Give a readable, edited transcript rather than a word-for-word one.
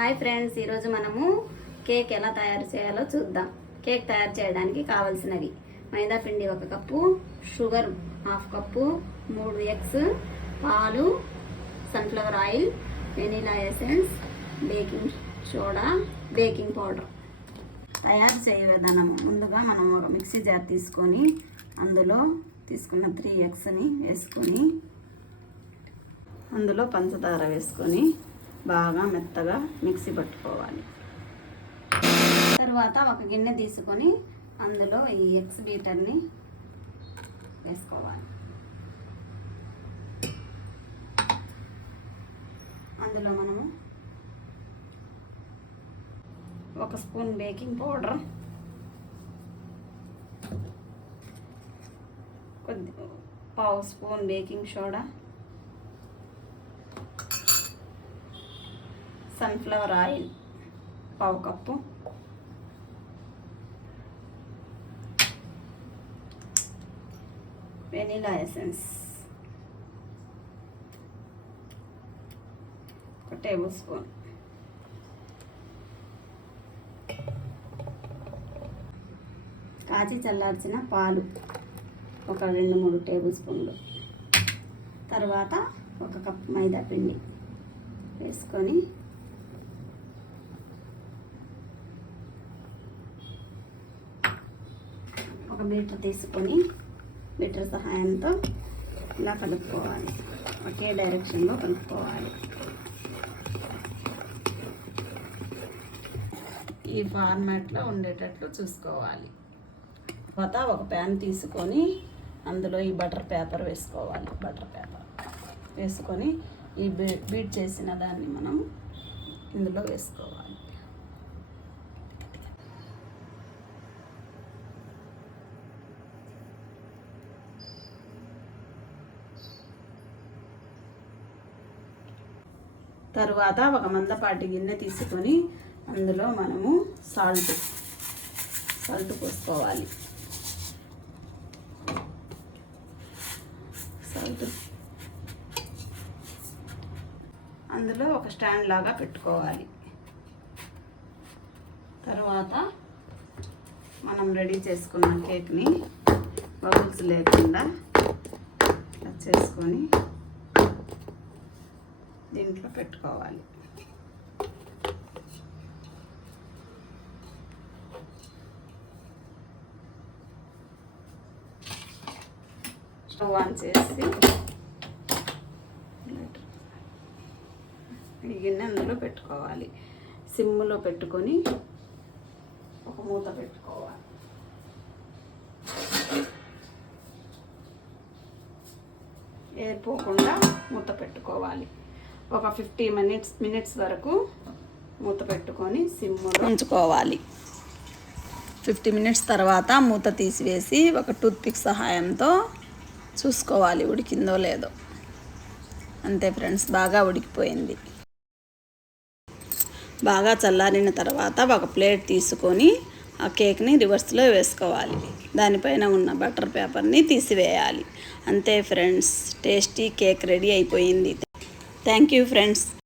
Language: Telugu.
హాయ్ ఫ్రెండ్స్, ఈరోజు మనము కేక్ ఎలా తయారు చేయాలో చూద్దాం. కేక్ తయారు చేయడానికి కావాల్సినవి: మైదా పిండి 1 కప్పు, షుగర్ 1/2 కప్పు, 3 ఎగ్స్, పాలు, sunflower oil, vanilla essence, baking soda, baking powder. తయారు చేయ విధానం: ముందుగా మనం ఒక మిక్సీ జార్ తీసుకొని అందులో తీసుకున్న 3 ఎగ్స్ని వేసుకొని అందులో పంచదార వేసుకొని బాగా మెత్తగా మిక్సీ పట్టుకోవాలి. తర్వాత ఒక గిన్నె తీసుకొని అందులో ఈ ఎగ్స్ బీటర్ని వేసుకోవాలి. అందులో మనము 1 స్పూన్ బేకింగ్ పౌడర్, పావు spoon baking soda, sunflower oil 1/2 cup, vanilla essence 1 table spoon, కాచి చల్లార్చిన పాలు 2-3 టేబుల్ స్పూన్లు, తర్వాత 1 కప్ మైదా పిండి వేసుకొని ఒక బీటర్ తీసుకొని బీటర్ సహాయంతో ఇలా కలుపుకోవాలి. ఒకే డైరెక్షన్లో కలుపుకోవాలి. ఈ ఫార్మాట్లో ఉండేటట్లు చూసుకోవాలి. తర్వాత ఒక ప్యాన్ తీసుకొని అందులో ఈ బటర్ పేపర్ వేసుకోవాలి. బటర్ పేపర్ వేసుకొని ఈ బీట్ చేసిన దాన్ని మనం ఇందులో వేసుకోవాలి. తరువాత ఒక మందపాటి గిన్నె తీసుకొని అందులో మనము సాల్ట్ పోసుకోవాలి. సాల్ట్ అందులో ఒక స్టాండ్ లాగా పెట్టుకోవాలి. తర్వాత మనం రెడీ చేసుకున్న కేక్ని బబుల్స్ లేకుండా చేసుకొని దీంట్లో పెట్టుకోవాలి. స్టవ్ ఆన్ చేసి ఈ గిన్నె అందులో పెట్టుకోవాలి. సిమ్లో పెట్టుకొని ఒక మూత పెట్టుకోవాలి. ఏర్పోకుండా మూత పెట్టుకోవాలి. ఒక 50 మినిట్స్ వరకు మూత పెట్టుకొని సిమ్లో ఉంచుకోవాలి. 50 మినిట్స్ తర్వాత మూత తీసివేసి ఒక టూత్పిక్ సహాయంతో చూసుకోవాలి ఉడికిందో లేదో. అంతే ఫ్రెండ్స్, బాగా ఉడికిపోయింది. బాగా చల్లారిన తర్వాత ఒక ప్లేట్ తీసుకొని ఆ కేక్ని రివర్స్లో వేసుకోవాలి. దానిపైన ఉన్న బటర్ పేపర్ని తీసివేయాలి. అంతే ఫ్రెండ్స్, టేస్టీ కేక్ రెడీ అయిపోయింది. Thank you friends.